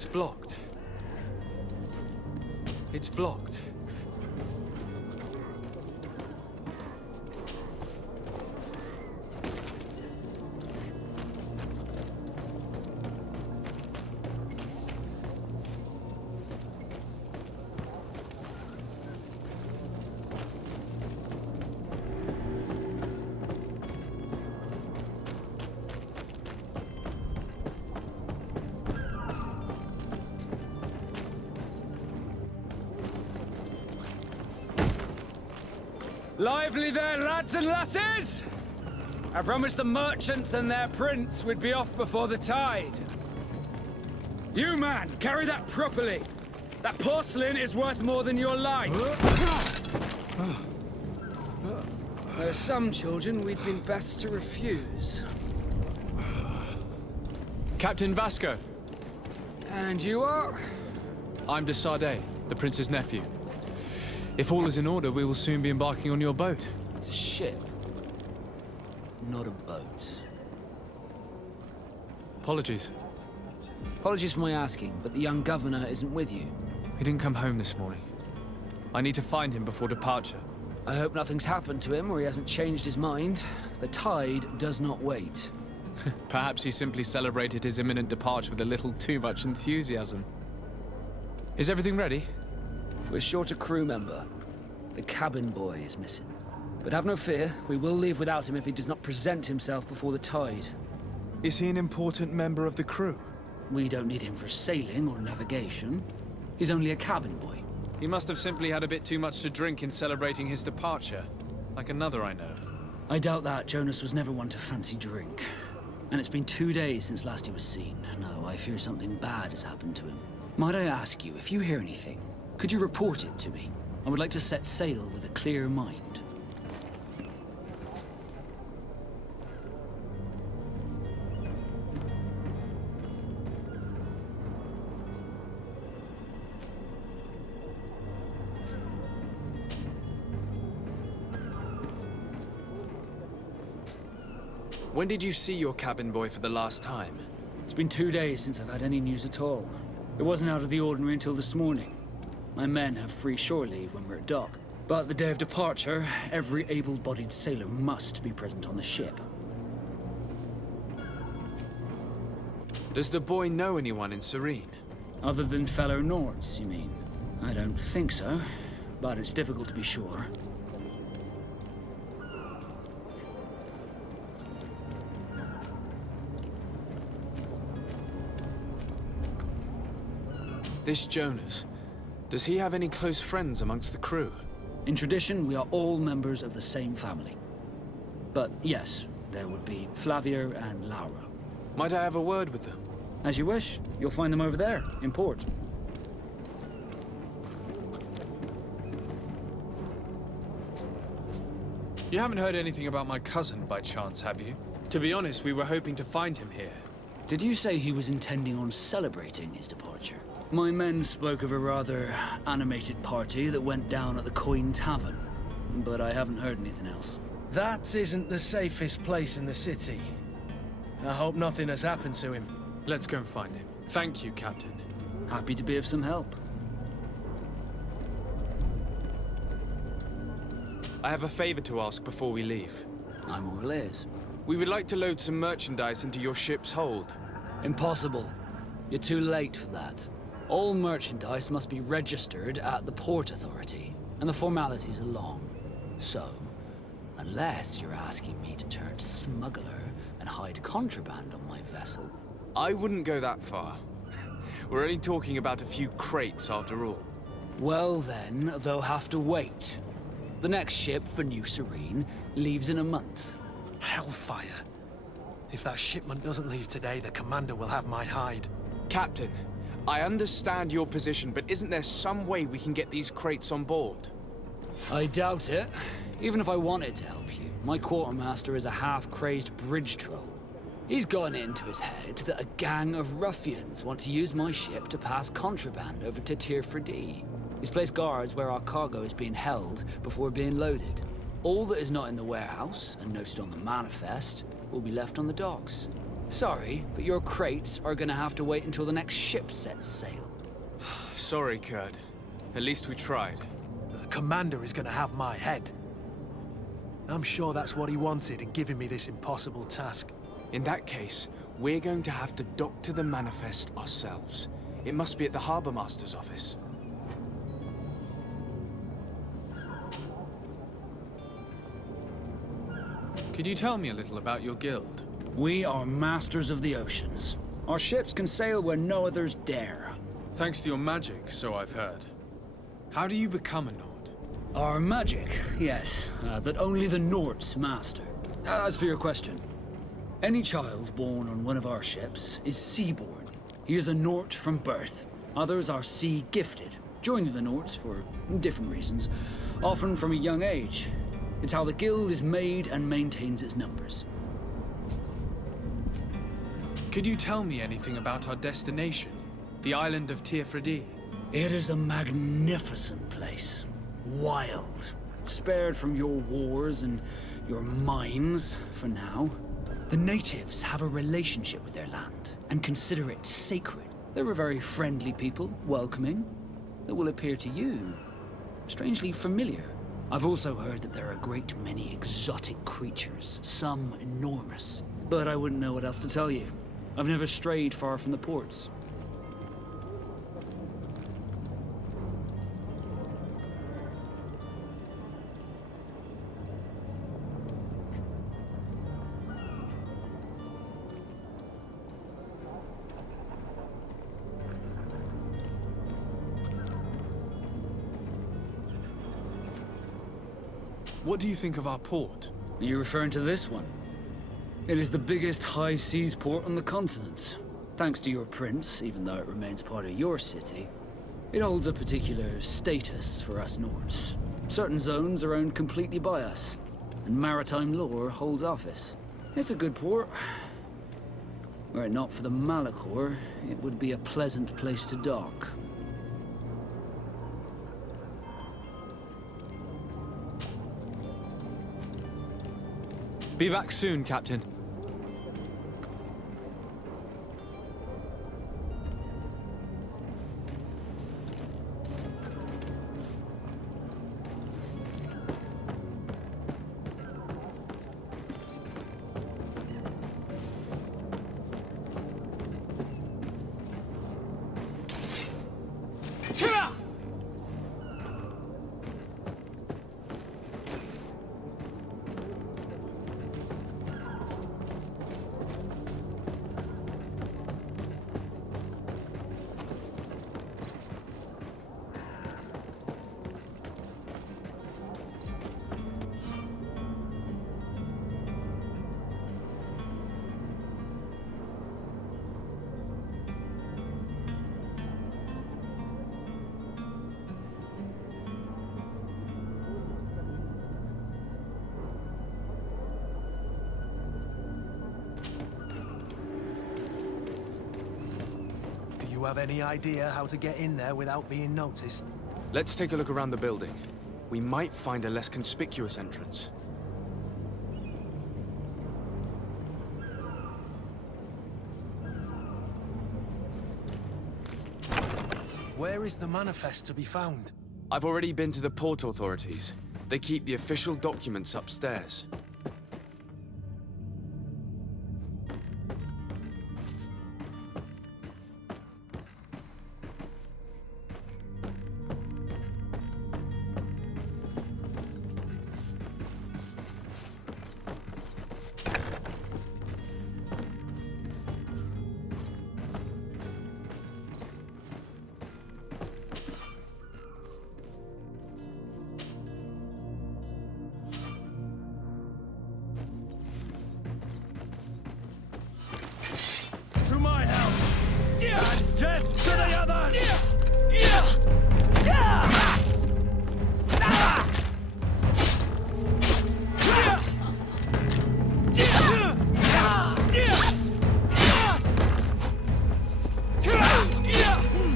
It's blocked. It's blocked. Lively there, lads and lasses! I promised the merchants and their prince we'd be off before the tide. You, man, carry that properly. That porcelain is worth more than your life. There are some children we'd been best to refuse. Captain Vasco. And you are? I'm de Sardet, the prince's nephew. If all is in order, we will soon be embarking on your boat. It's a ship, not a boat. Apologies. Apologies for my asking, but the young governor isn't with you. He didn't come home this morning. I need to find him before departure. I hope nothing's happened to him or he hasn't changed his mind. The tide does not wait. Perhaps he simply celebrated his imminent departure with a little too much enthusiasm. Is everything ready? We're short a crew member. The cabin boy is missing. But have no fear, we will leave without him if he does not present himself before the tide. Is he an important member of the crew? We don't need him for sailing or navigation. He's only a cabin boy. He must have simply had a bit too much to drink in celebrating his departure. Like another I know. I doubt that. Jonas was never one to fancy drink. And it's been 2 days since last he was seen. No, I fear something bad has happened to him. Might I ask you, if you hear anything, could you report it to me? I would like to set sail with a clear mind. When did you see your cabin boy for the last time? It's been 2 days since I've had any news at all. It wasn't out of the ordinary until this morning. My men have free shore leave when we're at dock. But the day of departure, every able-bodied sailor must be present on the ship. Does the boy know anyone in Serene? Other than fellow Nords, you mean? I don't think so, but it's difficult to be sure. This Jonas, does he have any close friends amongst the crew? In tradition, we are all members of the same family. But yes, there would be Flavia and Laura. Might I have a word with them? As you wish. You'll find them over there, in port. You haven't heard anything about my cousin by chance, have you? To be honest, we were hoping to find him here. Did you say he was intending on celebrating his departure? My men spoke of a rather animated party that went down at the Coin Tavern, but I haven't heard anything else. That isn't the safest place in the city. I hope nothing has happened to him. Let's go and find him. Thank you, Captain. Happy to be of some help. I have a favor to ask before we leave. I'm all ears. We would like to load some merchandise into your ship's hold. Impossible. You're too late for that. All merchandise must be registered at the Port Authority, and the formalities are long. So, unless you're asking me to turn smuggler and hide contraband on my vessel. I wouldn't go that far. We're only talking about a few crates after all. Well then, they'll have to wait. The next ship for New Serene leaves in a month. Hellfire. If that shipment doesn't leave today, the commander will have my hide. Captain, I understand your position, but isn't there some way we can get these crates on board? I doubt it. Even if I wanted to help you, my quartermaster is a half-crazed bridge troll. He's gotten it into his head that a gang of ruffians want to use my ship to pass contraband over to Tier 4D. He's placed guards where our cargo is being held before being loaded. All that is not in the warehouse, and noted on the manifest, will be left on the docks. Sorry, but your crates are gonna have to wait until the next ship sets sail. Sorry, Kurt. At least we tried. The commander is gonna have my head. I'm sure that's what he wanted in giving me this impossible task. In that case, we're going to have to doctor the manifest ourselves. It must be at the Harbour Master's office. Could you tell me a little about your guild? We are masters of the oceans. Our ships can sail where no others dare. Thanks to your magic, so I've heard. How do you become a Nord? Our magic, yes, that only the Nords master. As for your question, any child born on one of our ships is seaborn. He is a Nord from birth. Others are sea-gifted, joining the Nords for different reasons, often from a young age. It's how the guild is made and maintains its numbers. Could you tell me anything about our destination? The island of Tirfredi? It is a magnificent place. Wild. Spared from your wars and your mines, for now. The natives have a relationship with their land, and consider it sacred. They're a very friendly people, welcoming, that will appear to you strangely familiar. I've also heard that there are a great many exotic creatures, some enormous. But I wouldn't know what else to tell you. I've never strayed far from the ports. What do you think of our port? Are you referring to this one? It is the biggest high seas port on the continent. Thanks to your prince, even though it remains part of your city, it holds a particular status for us Nords. Certain zones are owned completely by us, and maritime law holds office. It's a good port. Were it not for the Malachor, it would be a pleasant place to dock. Be back soon, Captain. Do you have any idea how to get in there without being noticed? Let's take a look around the building. We might find a less conspicuous entrance. Where is the manifest to be found? I've already been to the port authorities. They keep the official documents upstairs. To my help! And death to the others!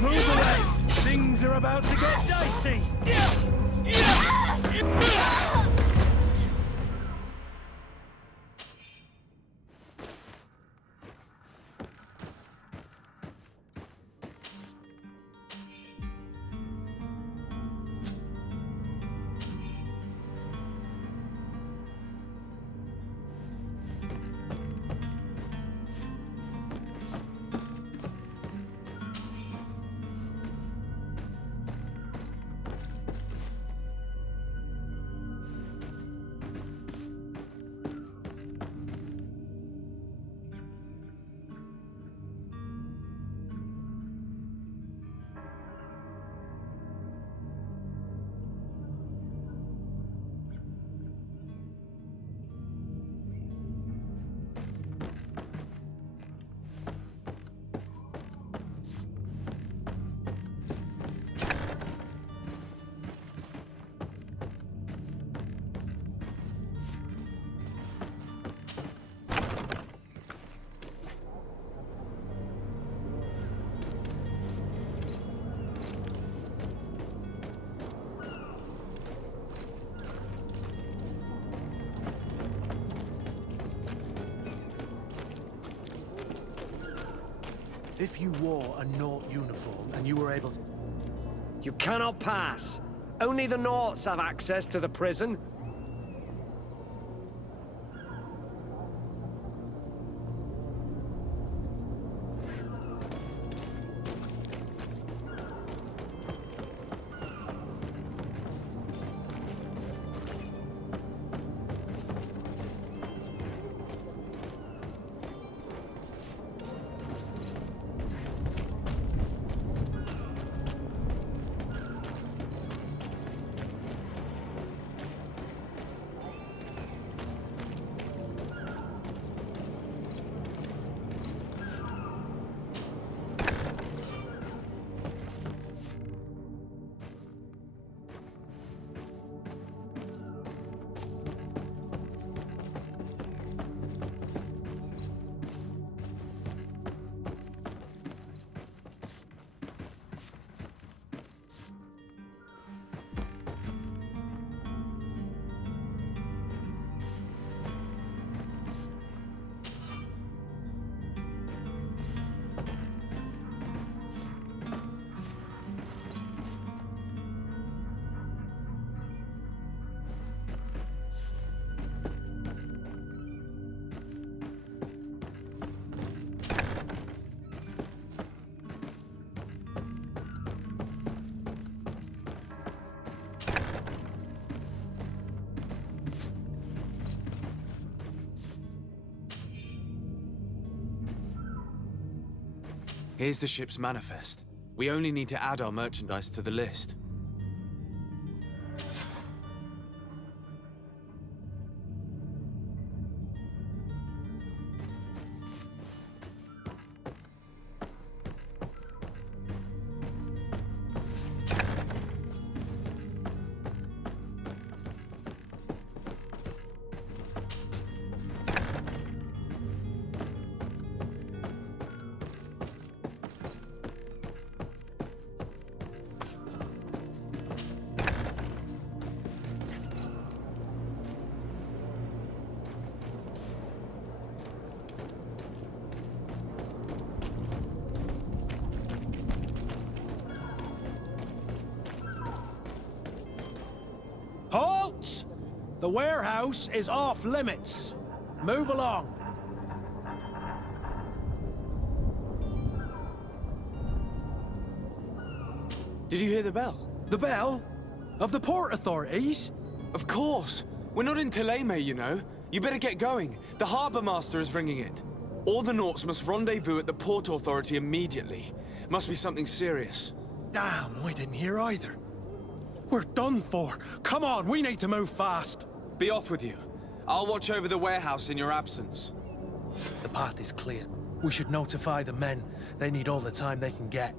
Move away! Things are about to get dicey! If you wore a Naut uniform and you were able to... You cannot pass. Only the Nauts have access to the prison. Here's the ship's manifest. We only need to add our merchandise to the list. Halt! The warehouse is off limits. Move along. Did you hear the bell? The bell? Of the port authorities? Of course! We're not in Teleme, you know. You better get going. The harbour master is ringing it. All the Nauts must rendezvous at the port authority immediately. Must be something serious. Damn, we didn't hear either. We're done for. Come on, we need to move fast. Be off with you. I'll watch over the warehouse in your absence. The path is clear. We should notify the men. They need all the time they can get.